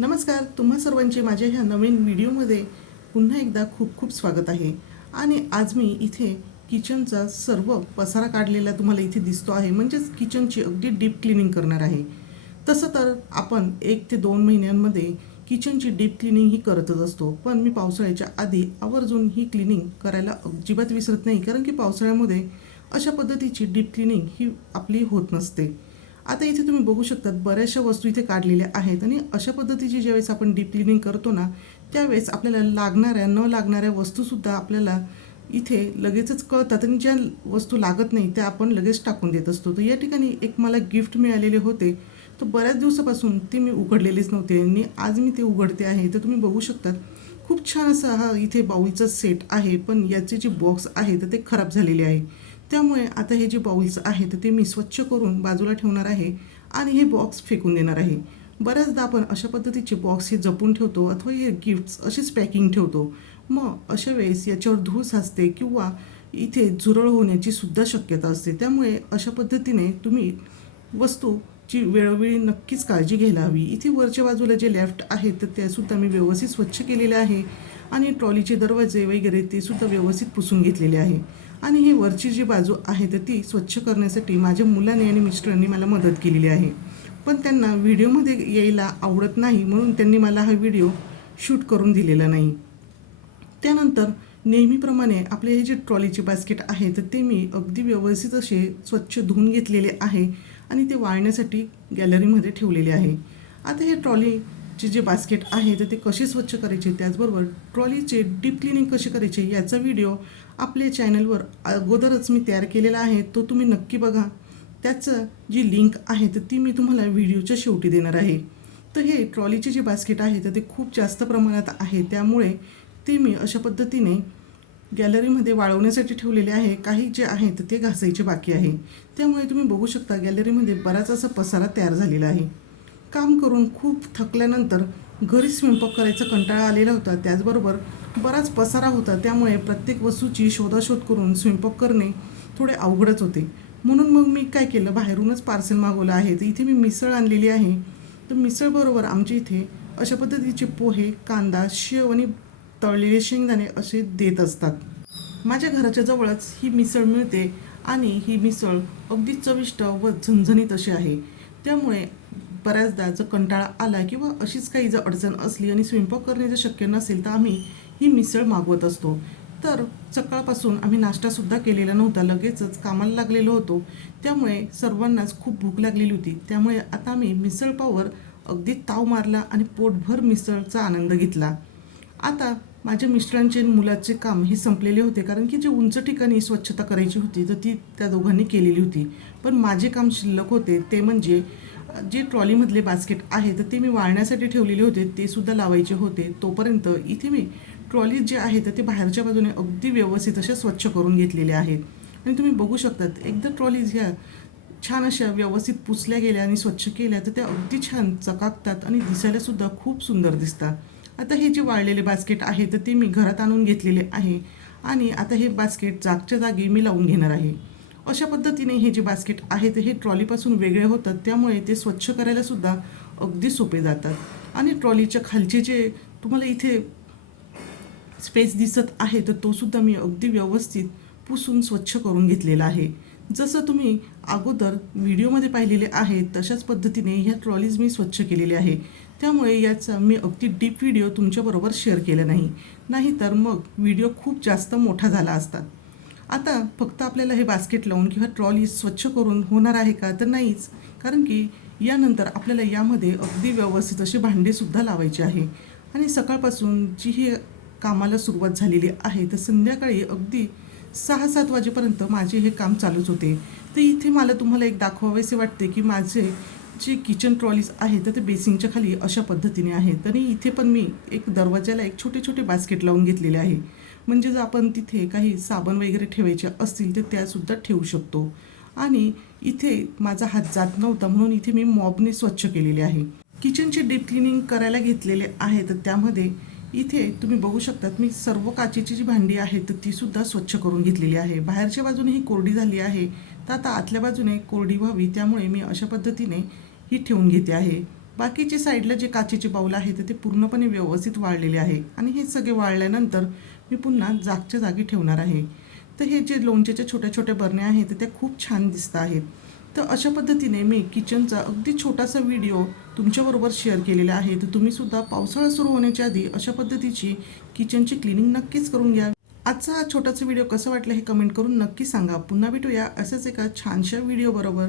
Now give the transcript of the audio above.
नमस्कार तुम्हा सर्वांचे माझ्या ह्या नवीन व्हिडिओमध्ये पुन्हा एकदा खूप खूप स्वागत आहे. आणि आज मी इथे किचनचा सर्व पसारा काढलेला तुम्हाला इथे दिसतो आहे. म्हणजेच किचनची अगदी डीप क्लिनिंग करणार आहे. तसं तर आपण एक ते दोन महिन्यांमध्ये किचनची डीप क्लिनिंग ही करतच असतो. पण मी पावसाळ्याच्या आधी आवर्जून ही क्लिनिंग करायला अजिबात विसरत नाही. कारण की पावसाळ्यामध्ये अशा पद्धतीची डीप क्लिनिंग ही आपली होत नसते. आता इथे तुम्ही बघू शकतात बऱ्याचशा वस्तू इथे काढलेल्या आहेत आणि अशा पद्धतीची ज्यावेळेस आपण डीप क्लिनिंग करतो ना त्यावेळेस आपल्याला लागणाऱ्या न लागणाऱ्या वस्तूसुद्धा आपल्याला इथे लगेचच कळतात आणि ज्या वस्तू लागत नाही त्या आपण लगेच टाकून देत असतो. तर या ठिकाणी एक मला गिफ्ट मिळालेले होते. तर बऱ्याच दिवसापासून ते मी उघडलेलेच नव्हते आणि आज मी ते उघडते आहे. तर तुम्ही बघू शकतात खूप छान असा हा इथे बाऊलचा सेट आहे पण याचे जे बॉक्स आहे तर ते खराब झालेले आहे. त्यामुळे आता हे जे बाउल्स आहेत ते मी स्वच्छ करून बाजूला ठेवणार आहे आणि हे बॉक्स फेकून देणार आहे. बऱ्याचदा आपण अशा पद्धतीचे बॉक्स हे जपून ठेवतो अथवा हे गिफ्ट्स असेच पॅकिंग ठेवतो. मग अशा वेळेस याच्यावर धूळ साचते किंवा इथे झुरळ होण्याची सुद्धा शक्यता असते. त्यामुळे अशा पद्धतीने तुम्ही वस्तूची वेळोवेळी नक्कीच काळजी घ्यायला हवी. इथे वरच्या बाजूला जे लेफ्ट आहेत तर ते सुद्धा मी व्यवस्थित स्वच्छ केलेले आहे आणि ट्रॉलीचे दरवाजे वगैरे ते सुद्धा व्यवस्थित पुसून घेतलेले आहे. आणि ही वरची जी बाजू आहे तर ती स्वच्छ करण्यासाठी माझ्या मुलाने आणि मिस्टरांनी मला मदत केलेली आहे. पण त्यांना व्हिडिओमध्ये यायला आवडत नाही म्हणून त्यांनी मला हा व्हिडिओ शूट करून दिलेला नाही. त्यानंतर नेहमीप्रमाणे आपले हे जे ट्रॉलीचे बास्केट आहे तर ते मी अगदी व्यवस्थित असे स्वच्छ धुवून घेतलेले आहे आणि ते वाळण्यासाठी गॅलरीमध्ये ठेवलेले आहे. आता हे ट्रॉली ची जे बास्केट आहे तर ते कसे स्वच्छ करायचे? त्याचबरोबर ट्रॉलीचे डीप क्लिनिंग कसे करायचे? याचा व्हिडिओ आपल्या चॅनलवर अगोदरच मी तयार केलेला आहे. तो तुम्ही नक्की बघा. त्याचं जी लिंक आहे तर ती मी तुम्हाला व्हिडिओच्या शेवटी देणार आहे. तर हे ट्रॉलीचे जे बास्केट आहे तर ते खूप जास्त प्रमाणात आहे. त्यामुळे ते मी अशा पद्धतीने गॅलरीमध्ये वाळवण्यासाठी ठेवलेले आहे. काही जे आहे तर ते घासायचे बाकी आहे. त्यामुळे तुम्ही बघू शकता गॅलरीमध्ये बराच असा पसारा तयार झालेला आहे. काम करून खूप थकल्यानंतर घरी स्वयंपाक करायचा कंटाळा आलेला होता. त्याचबरोबर बराच पसारा होता. त्यामुळे प्रत्येक वस्तूची शोधाशोध करून स्वयंपाक करणे थोडे अवघडच होते. म्हणून मग मी काय केलं? बाहेरूनच पार्सल मागवलं आहे. तर इथे मी मिसळ आणलेली आहे. तर मिसळबरोबर आमच्या इथे अशा पद्धतीचे पोहे कांदा शेव आणि तळलेले शेंगदाणे असे देत असतात. माझ्या घराच्या जवळच ही मिसळ मिळते आणि ही मिसळ अगदी चविष्ट व झणझणीत अशी आहे. त्यामुळे बऱ्याचदा जर कंटाळा आला किंवा अशीच काही जर अडचण असली आणि स्वयंपाक करणे जर शक्य नसेल तर आम्ही ही मिसळ मागवत असतो. तर सकाळपासून आम्ही नाश्तासुद्धा केलेला नव्हता. लगेचच कामाला लागलेलो होतो. त्यामुळे सर्वांनाच खूप भूक लागलेली होती. त्यामुळे आता आम्ही मिसळ पावर अगदी ताव मारला आणि पोटभर मिसळचा आनंद घेतला. आता माझ्या मिस्टरांचे मुलाचे काम हे संपलेले होते कारण की जे उंच ठिकाणी स्वच्छता करायची होती तर ती त्या दोघांनी केलेली होती. पण माझे काम शिल्लक होते ते म्हणजे जे ट्रॉलीमधले बास्केट आहे तर ते मी वाळण्यासाठी ठेवलेले होते. ते सुद्धा लावायचे होते. तोपर्यंत इथे मी ट्रॉली जे आहे तर ते बाहेरच्या बाजूने अगदी व्यवस्थित अशा स्वच्छ करून घेतलेले आहेत. आणि तुम्ही बघू शकतात एकदा ट्रॉलीज ह्या छान अशा व्यवस्थित पुसल्या गेल्या आणि स्वच्छ केल्या तर त्या अगदी छान चकाकतात आणि दिसायलासुद्धा खूप सुंदर दिसतात. आता हे जे वाळलेले बास्केट आहे तर ते मी घरात आणून घेतलेले आहे. आणि आता हे बास्केट जागच्या जागी मी लावून घेणार आहे. अशा पद्धतीने हे जे बास्केट आहेत हे ट्रॉलीपासून वेगळे होतात. त्यामुळे ते स्वच्छ करायलासुद्धा अगदी सोपे जातात. आणि ट्रॉलीच्या खालचे जे तुम्हाला इथे स्पेस दिसत आहे तर तो सुद्धा मी अगदी व्यवस्थित पुसून स्वच्छ करून घेतलेला आहे. जसं तुम्ही अगोदर व्हिडिओमध्ये पाहिलेले आहे तशाच पद्धतीने ह्या ट्रॉलीज मी स्वच्छ केलेले आहे. त्यामुळे याचा मी अगदी डीप व्हिडिओ तुमच्याबरोबर शेअर केला नाही. नाहीतर मग व्हिडिओ खूप जास्त मोठा झाला असतात आता फक्त आपल्याला हे बास्केट लावून किंवा ट्रॉली स्वच्छ करून होणार आहे का? तर नाहीच. कारण की यानंतर आपल्याला यामध्ये अगदी व्यवस्थित अशी भांडेसुद्धा लावायचे आहे. आणि सकाळपासून जी ही कामाला सुरुवात झालेली आहे तर संध्याकाळी अगदी सहा सात वाजेपर्यंत माझे हे काम चालूच होते. तर इथे मला तुम्हाला एक दाखवावेसे वाटते की माझे जे किचन ट्रॉलीज आहेत तर ते बेसिंगच्या खाली अशा पद्धतीने आहेत. आणि इथे पण मी एक दरवाजाला एक छोटे छोटे बास्केट लावून घेतलेले आहे. म्हणजे जर आपण तिथे काही साबण वगैरे ठेवायचे असतील तर त्यासुद्धा ठेवू शकतो. आणि इथे माझा हात जात नव्हता म्हणून इथे मी मॉबने स्वच्छ केलेले आहे. किचनचे डीप क्लिनिंग करायला घेतलेले आहे तर त्यामध्ये इथे तुम्ही बघू शकतात मी सर्व काचेची जी भांडी आहेत तर ती सुद्धा स्वच्छ करून घेतलेली आहे. बाहेरच्या बाजूने ही कोरडी झाली आहे तर आता आतल्या बाजूने कोरडी व्हावी त्यामुळे मी अशा पद्धतीने ही ठेवून घेते आहे. बाकीचे साईडला जे काचेचे बाऊल आहे ते पूर्णपणे व्यवस्थित वाळलेले आहे. आणि हे सगळे वाळल्यानंतर मी पुन्हा जागच्या जागी ठेवणार आहे. तर हे जे लोणच्याच्या छोट्या छोट्या बरण्या आहेत त्या खूप छान दिसत आहेत. तर अशा पद्धतीने मी किचनचा अगदी छोटासा व्हिडिओ तुमच्याबरोबर शेअर केलेला आहे. तर तुम्हीसुद्धा पावसाळा सुरू होण्याच्या आधी अशा पद्धतीची किचनची क्लिनिंग नक्कीच करून घ्या. आजचा हा छोटासा व्हिडिओ कसा वाटला हे कमेंट करून नक्की सांगा. पुन्हा भेटूया असेच एका छानशा व्हिडिओ बरोबर